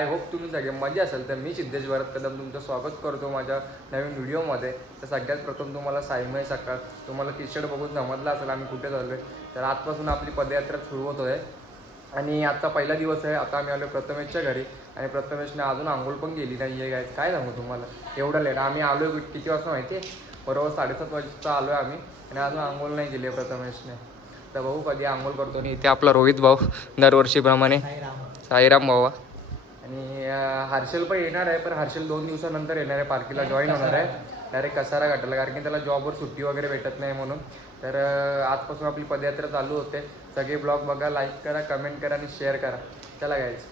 I hope तुम्ही सगळे मजा असेल तर मी सिद्धेश भरत कदम तुमचं स्वागत करतो माझ्या नवीन व्हिडिओमध्ये. तर सगळ्यात प्रथम तुम्हाला सायमय सकाळ. तुम्हाला टी शर्ट बघून समजलं असेल आम्ही कुठे चाललो आहे तर आजपासून आपली पदयात्रा सुरू होत आहे आणि आजचा पहिला दिवस आहे. आता आम्ही आलो प्रथमेशच्या घरी. आणि प्रथमेशने अजून आंघोळ पण गेली नाही आहे गायच काय सांगू तुम्हाला? एवढं लेट आम्ही आलो किती वाजता माहिती आहे बरोबर साडेसात वाजता आलो आहे आम्ही. आणि अजून आंघोळ नाही गेली आहे प्रथमेशने. तर भाऊ कधी आंघोळ करतो. आणि इथे आपला रोहित भाऊ दरवर्षीप्रमाणे. साईराम भाऊ. आणि हर्षल पण येणार आहे पण हर्षल दोन दिवसानंतर येणार आहे पार्टीला जॉईन होणार आहे. डायरेक्ट कसारा घाटायला कारण की त्याला जॉबवर सुट्टी वगैरे भेटत नाही म्हणून. तर आजपासून आपली पदयात्रा चालू होते. सगळे ब्लॉग बघा लाईक करा कमेंट करा आणि शेअर करा. चला गायच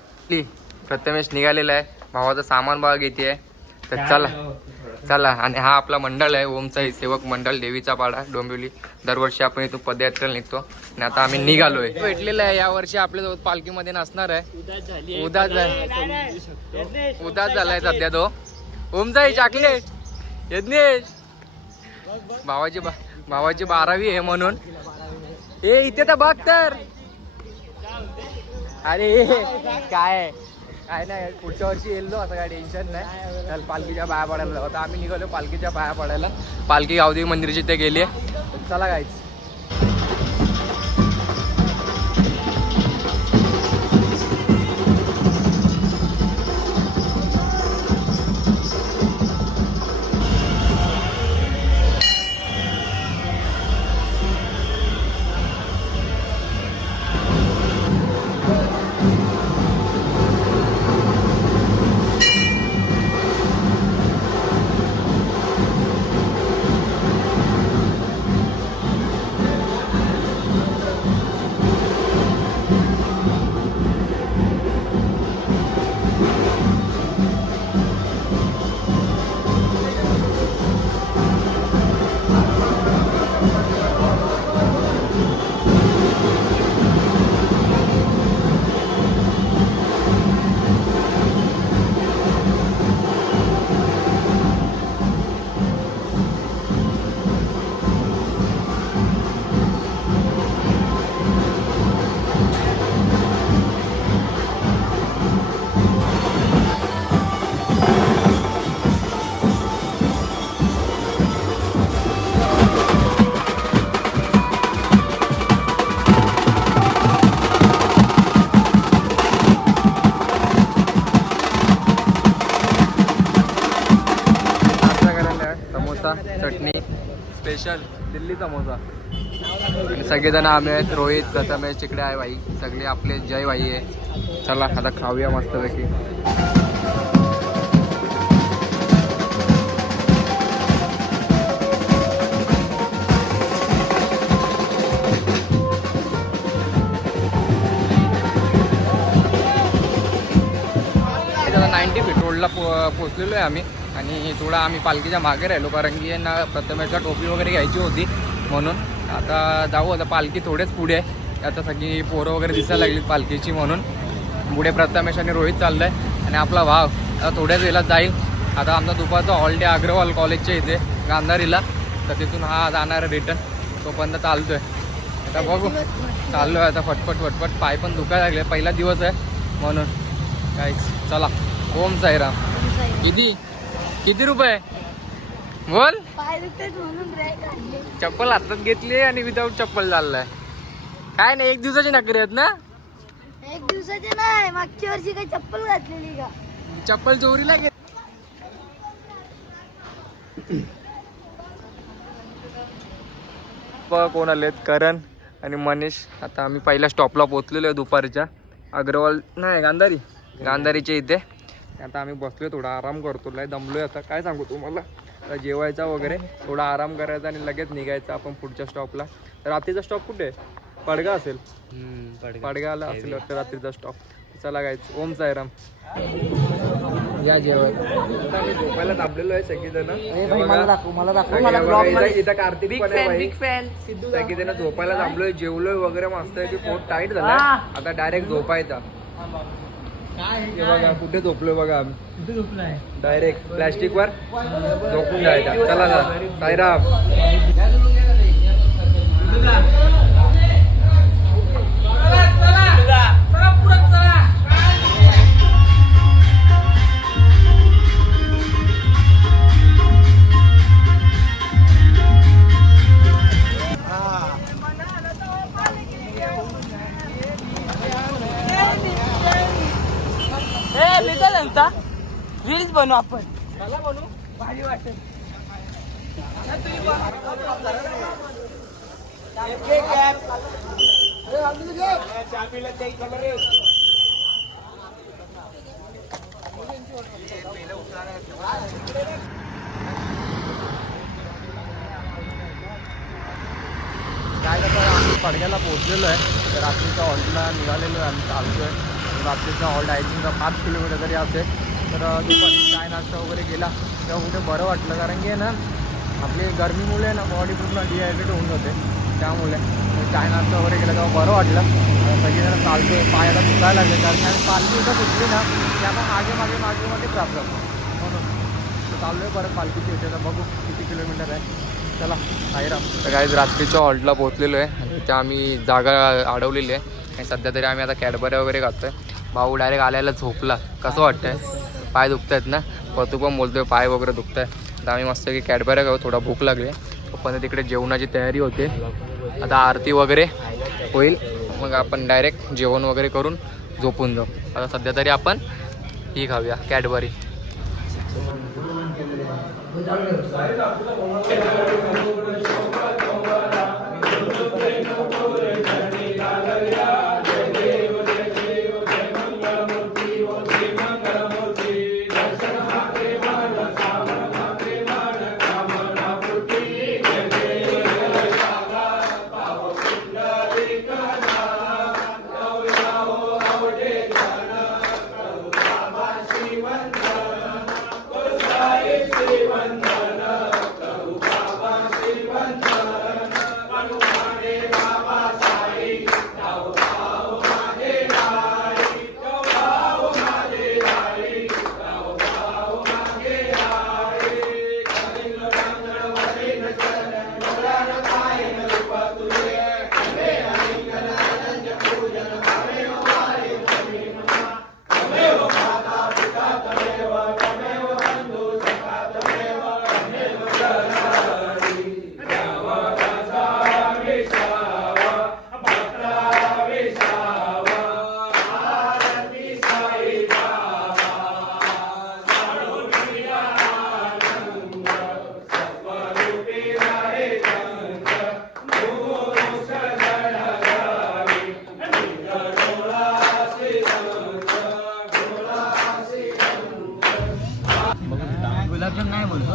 प्रथमेश निघालेला आहे. भावाचं सामान बघा घेते तर चला. चला आणि हा आपला मंडळ आहे ओमचा सेवक मंडळ देवीचा पाडा डोंबिवली. दरवर्षी आपण इथून पदयात्रेला निघतो. आणि आता आम्ही निघालोय. भेटलेला आहे या वर्षी आपल्या पालखीमध्ये नसणार आहे. उदास आहे. उदास झालाय सध्या तो. ओमचा चाकलेट यज्ञेश. भावाची बा भावाची बारावी आहे म्हणून. ए इथे तर बघ तर. अरे काय काय नाही पुढच्या वर्षी येईल असं काय टेन्शन नाही. चल पालखीच्या पाया पडायला जाऊ. आता आम्ही निघालो पालखीच्या पाया पडायला. पालखी गावदेवी मंदिराची ते गेली चला गायचं दिल्ली समोसा आणि सगळेजण आम्ही आहेत रोहित प्रथमेश इकडे आहे भाई सगळे आपले जय भाई आहे. चला आता खाऊया मस्तपैकी. नाईन्टी फीट रोडला पो पोचलेलो आहे आम्ही. आणि थोडा आम्ही पालखीच्या मागे राहिलो कारण की ना प्रथमेशला टोपी वगैरे घ्यायची होती म्हणून. आता जाऊ आता पालखी थोडेच पुढे आहे. आता सगळी पोरं वगैरे दिसायला लागली पालखीची म्हणून. पुढे प्रथमेश आणि रोहित चाललाय. आणि आपला भाव आता थोड्याच वेळात जाईल. आता आमचा दुपारचा हॉलिडे अग्रवाल कॉलेजच्या इथे गांधारीला. तर तिथून हा जाणार आहे रिटर्न तोपर्यंत चालतोय. आता बघू. चाललोय आता फटफट फटफट. पाय पण दुखायला लागले. पहिला दिवस आहे म्हणून. काय चला. ओम साईराम. किती? किती रुपये? बोल. चप्पल हातात घेतली आणि विदाऊट चप्पल चाललाय. काय नाही एक दिवसाची नकरी आहेत ना? एक दिवसाचे नाही मागच्या वर्षी काही चप्पल घातलेली का? चप्पल चोरीला घेत कोण आलेत करण आणि मनीष. आता आम्ही पहिल्या स्टॉपला पोहोचलेलो आहे दुपारच्या. अग्रवाल नाही गांधारी. गांधारीच्या इथे. आता आम्ही बसलोय थोडा आराम करतो. लय दमलोय आता. काय सांगू तुम्हाला? जेवायचा वगैरे थोडा आराम करायचा आणि लगेच निघायचा आपण पुढच्या स्टॉपला रात्रीचा स्टॉप कुठे? आहे? पडगा. असेल पडगाला असेल वाटतं रात्रीचा स्टॉप चला गायच ओम सायराम या जेवण झोपायला थांबलेलो आहे सगळीजण. मला दाखव मला दाखव. आणि मला ब्लॉग बघा, इथं- कार्तिक पण आहे भाई. सगळीजण झोपायला थांबलोय जेवलोय वगैरे मस्त आहे. की पोट टाईट झालाय. आता डायरेक्ट झोपायचा. हे बघा कुठे झोपलोय बघा आम्ही. डायरेक्ट प्लॅस्टिक वर झोपून जायचा. चला ना साईराम. नंतर रील्स बनवू आपण. बनवू. भारी वाटेल. काय कसं आम्ही पडग्याला पोहोचलेलो आहे. तर रात्रीच्या हॉल्टला निघालेलो आहे आम्ही. चालतो आहे रात्रीचा हॉल्ट आय पाच किलोमीटर तरी असेल. तर दुपारी चाय नाश्ता वगैरे गेला तेव्हा कुठे बरं वाटलं कारण की ना आपली गरमीमुळे ना बॉडी पूर्ण डिहायड्रेट होऊन जाते. त्यामुळे चाय नाश्ता वगैरे केला तेव्हा बरं वाटलं. अं, सगळेजण चालतो पायाला दुखायला लागले कारण की पालखी इथं सुटली ना त्यामुळे मागे मागे मागे मागे त्रास जातो म्हणून तर चाललो आहे बरं पालखीची येते तर बघू किती किलोमीटर आहे. चला साईराम तर काही रात्रीच्या हॉल्टला पोहोचलेलो आहे. त्या तिथे आम्ही जागा अडवलेली आहे. आणि सध्या तरी आम्ही आता कॅडबऱ्या वगैरे खातोय. भाऊ डायरेक्ट आल्याला झोपला. कसं वाटतंय? पाय दुखत आहेत ना पतू पण बोलतोय पाय वगैरे दुखत आहे तर आम्ही मस्त की कॅडबऱ्या खाऊ थोडा भूक लागली. पण तिकडे जेवणाची तयारी होते. आता आरती वगैरे होईल. मग आपण डायरेक्ट जेवण वगैरे करून झोपून जाऊ. आता सध्या तरी आपण ही खाऊया कॅडबरी. गुलाबजाम नाही बोलतो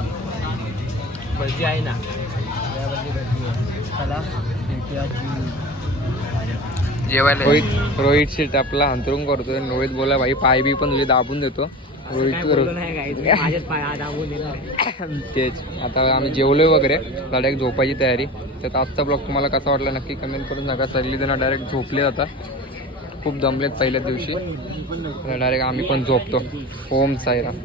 भजी आहे ना. चला भेटूया जेवायला. रोहित रोहित शेट आपला अंतरून करतोय. रोहित बोला भाई पाय बी पण तुझे दाबून देतो. रोहित तेच. आता आम्ही जेवलोय वगैरे. डायरेक्ट झोपायची तयारी. तर आजचा ब्लॉग तुम्हाला कसा वाटला नक्की कमेंट करून सांगा. सगळीजण डायरेक्ट झोपले आता. खूप दमलेत पहिल्याच दिवशी. डायरेक्ट आम्ही पण झोपतो. ओम साईराम.